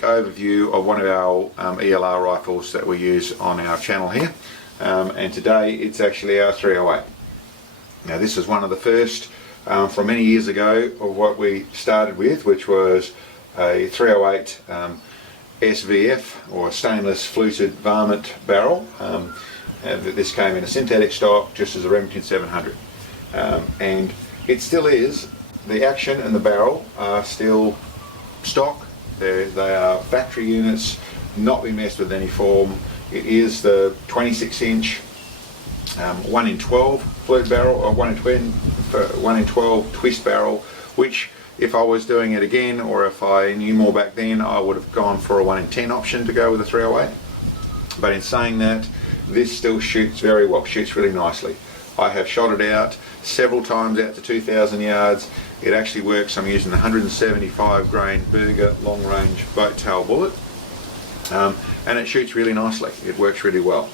quick overview of one of our ELR rifles that we use on our channel here, and today it's actually our 308. Now this is one of the first from many years ago of what we started with, which was a 308 SVF, or stainless fluted varmint barrel. This came in a synthetic stock just as a Remington 700, and it still is. The action and the barrel are still stock. They are factory units, not been messed with any form. It is the 26-inch 1 in 12 flute barrel, or 1 in 12 twist barrel, which if I was doing it again, or if I knew more back then, I would have gone for a 1 in 10 option to go with a 308. But in saying that, this still shoots very well, shoots really nicely. I have shot it out several times out to 2,000 yards. It actually works. I'm using the 175 grain Berger long range boat tail bullet, and it shoots really nicely. It works really well.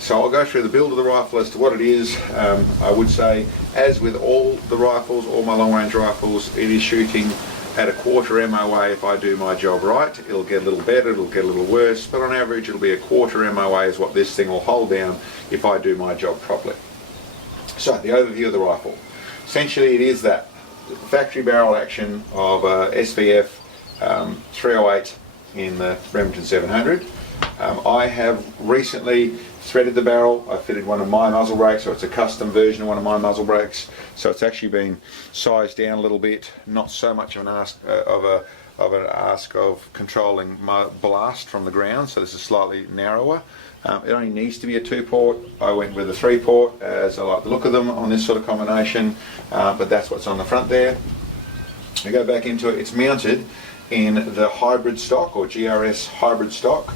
So I'll go through the build of the rifle as to what it is. I would say, as with all the rifles, all my long range rifles, it is shooting at a quarter MOA. If I do my job right, it'll get a little better, it'll get a little worse, but on average it'll be a quarter MOA is what this thing will hold down if I do my job properly. So the overview of the rifle. Essentially it is that factory barrel action of SVF 308 in the Remington 700. I have recently threaded the barrel. I fitted one of my muzzle brakes, so it's a custom version of one of my muzzle brakes. So it's actually been sized down a little bit, not so much of an ask of controlling my blast from the ground. So this is slightly narrower. It only needs to be a 2-port. I went with a 3-port as I like the look of them on this sort of combination, but that's what's on the front there. We go back into it. It's mounted in the hybrid stock, or GRS Hybrid stock,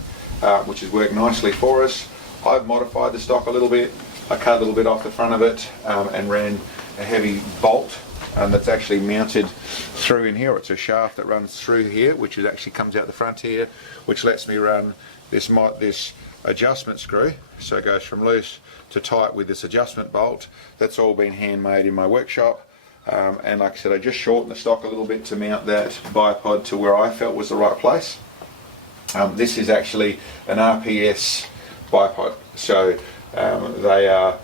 which has worked nicely for us. I've modified the stock a little bit. I cut a little bit off the front of it and ran a heavy bolt that's actually mounted through in here. It's a shaft that runs through here, which actually comes out the front here, which lets me run this adjustment screw, so it goes from loose to tight with this adjustment bolt. That's all been handmade in my workshop, and like I said, I just shortened the stock a little bit to mount that bipod to where I felt was the right place. This is actually an RPS bipod, so they are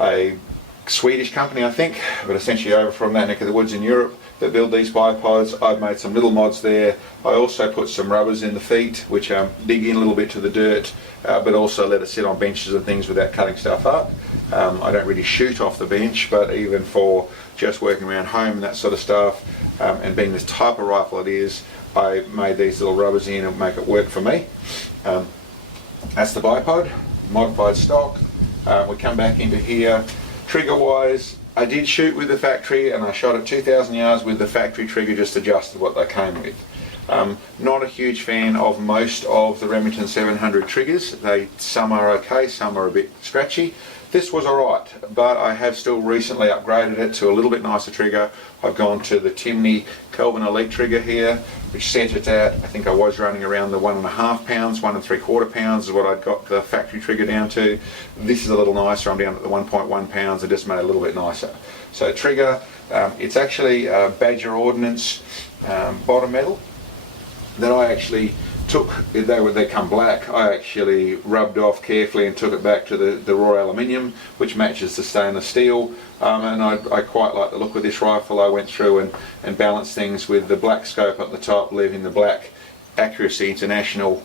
a Swedish company, I think, but essentially over from that neck of the woods in Europe, that build these bipods. I've made some little mods there. I also put some rubbers in the feet, which dig in a little bit to the dirt, but also let it sit on benches and things without cutting stuff up. I don't really shoot off the bench, but even for just working around home and that sort of stuff, and being this type of rifle it is, I made these little rubbers in and make it work for me. That's the bipod, modified stock. We come back into here. Trigger wise, I did shoot with the factory, and I shot at 2,000 yards with the factory trigger, just adjusted what they came with. Not a huge fan of most of the Remington 700 triggers. Some are okay, some are a bit scratchy. This was alright, but I have still recently upgraded it to a little bit nicer trigger. I've gone to the Timney Kelvin Elite trigger here, which set it at, I think I was running around the 1.5 pounds, 1 3/4 pounds is what I'd got the factory trigger down to. This is a little nicer. I'm down at the 1.1 pounds. I just made it a little bit nicer. So trigger, it's actually a Bagder Ordance bottom metal that I actually took. They come black. I actually rubbed off carefully and took it back to the raw aluminium, which matches the stainless steel, and I quite like the look of this rifle. I went through and balanced things with the black scope at the top, leaving the black Accuracy International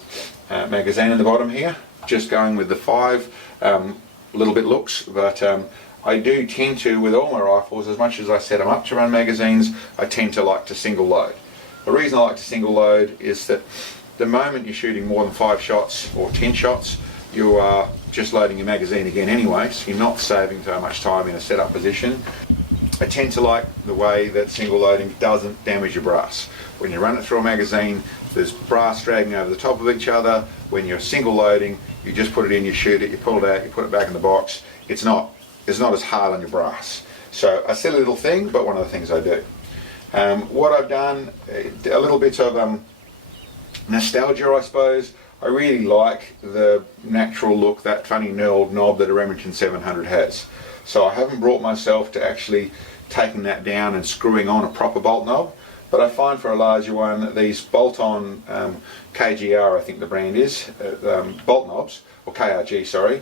magazine in the bottom here, just going with the 5. A little bit looks, but I do tend to, with all my rifles, as much as I set them up to run magazines, I tend to like to single load. The reason I like to single load is that the moment you're shooting more than 5 shots or 10 shots, you are just loading your magazine again anyway, so you're not saving so much time in a setup position. I tend to like the way that single loading doesn't damage your brass. When you run it through a magazine, there's brass dragging over the top of each other. When you're single loading, you just put it in, you shoot it, you pull it out, you put it back in the box. It's not as hard on your brass. So a silly little thing, but one of the things I do. What I've done, a little bit of nostalgia, I suppose. I really like the natural look, that funny knurled knob that a Remington 700 has. So I haven't brought myself to actually taking that down and screwing on a proper bolt knob. but I find for a larger one, these bolt-on KGR, I think the brand is, bolt knobs, or KRG, sorry,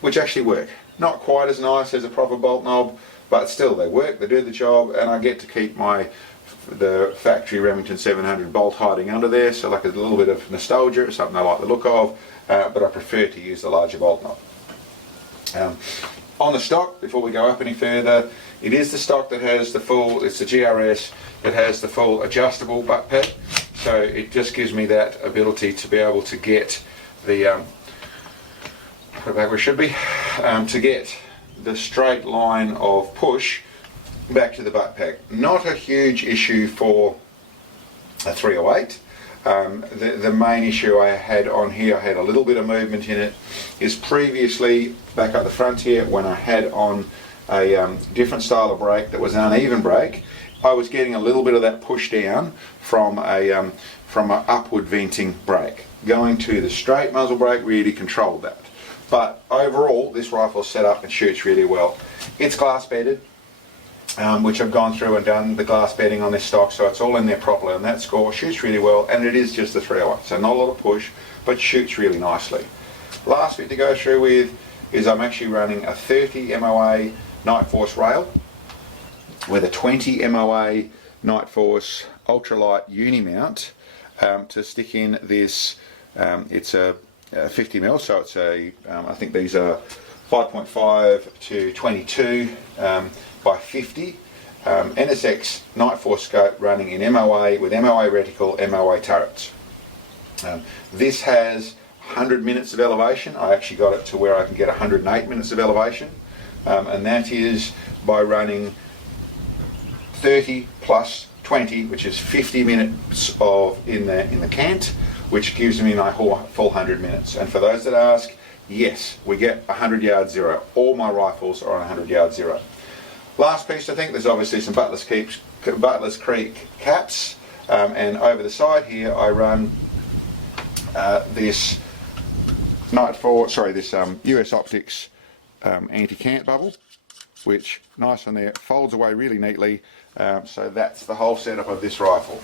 which actually work. Not quite as nice as a proper bolt knob, but still they work, they do the job, and I get to keep the factory Remington 700 bolt hiding under there, so like a little bit of nostalgia. It's something I like the look of, but I prefer to use the larger bolt knob. On the stock, before we go up any further, it is the stock that has the full, it's the GRS that has the full adjustable butt pad, so it just gives me that ability to be able to get the, put it back where it should be, to get the straight line of push back to the butt pack. Not a huge issue for a 308. The main issue I had on here, I had a little bit of movement in it, is previously back up the front here when I had on a different style of brake that was an uneven brake, I was getting a little bit of that push down from a upward venting brake. Going to the straight muzzle brake really controlled that. But overall, this rifle is set up and shoots really well. It's glass bedded, which I've gone through and done the glass bedding on this stock, so it's all in there properly on that score. Shoots really well, and it is just the 308, so not a lot of push, but shoots really nicely. Last bit to go through with is I'm actually running a 30 MOA NightForce rail with a 20 MOA NightForce ultralite unimount to stick in this. It's a 50mm, so it's a I think these are 5.5 to 22 by 50 NSX NightForce scope running in MOA with MOA reticle, MOA turrets. This has 100 minutes of elevation. I actually got it to where I can get 108 minutes of elevation, and that is by running 30 plus 20, which is 50 minutes of in the cant, which gives me my full 100 minutes. And for those that ask, yes, we get 100 yard zero. All my rifles are on 100 yard zero. Last piece, I think there's obviously some Butler's Creek caps, and over the side here I run this US Optics anti-cant bubble, which nice on there, folds away really neatly. So that's the whole setup of this rifle.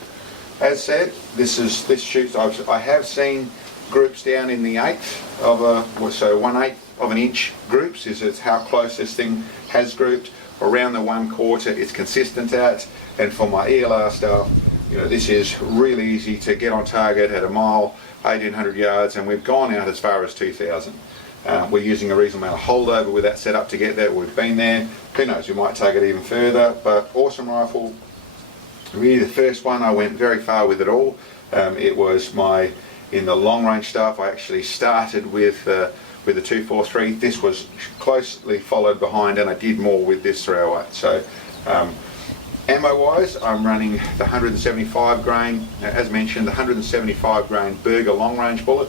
As said, this shoots. I have seen groups down in the 1/8 of an inch groups. It's how close this thing has grouped. Around the 1/4 it's consistent at, and for my ELR stuff, you know, this is really easy to get on target at a mile, 1800 yards, and we've gone out as far as 2000. We're using a reasonable amount of holdover with that setup to get there. We've been there. Who knows, we might take it even further, but awesome rifle. Really the first one I went very far with it all. It was in the long range stuff, I actually started with the 243. This was closely followed behind, and I did more with this 308. So ammo wise, I'm running the 175 grain, as mentioned, the 175 grain Berger long range bullet.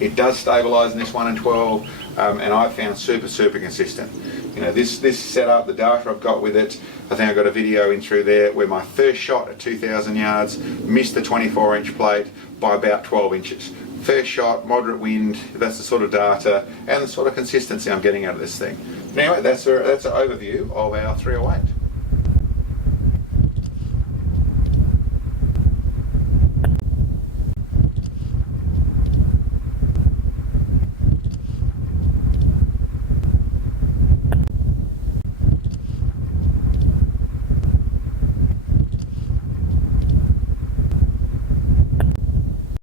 It does stabilise in this 1 and 12, and I've found super consistent. You know, this setup, the data I've got with it, I think I got a video in through there where my first shot at 2000 yards missed the 24-inch plate by about 12 inches. First shot, moderate wind, that's the sort of data and the sort of consistency I'm getting out of this thing. Anyway, that's an overview of our 308.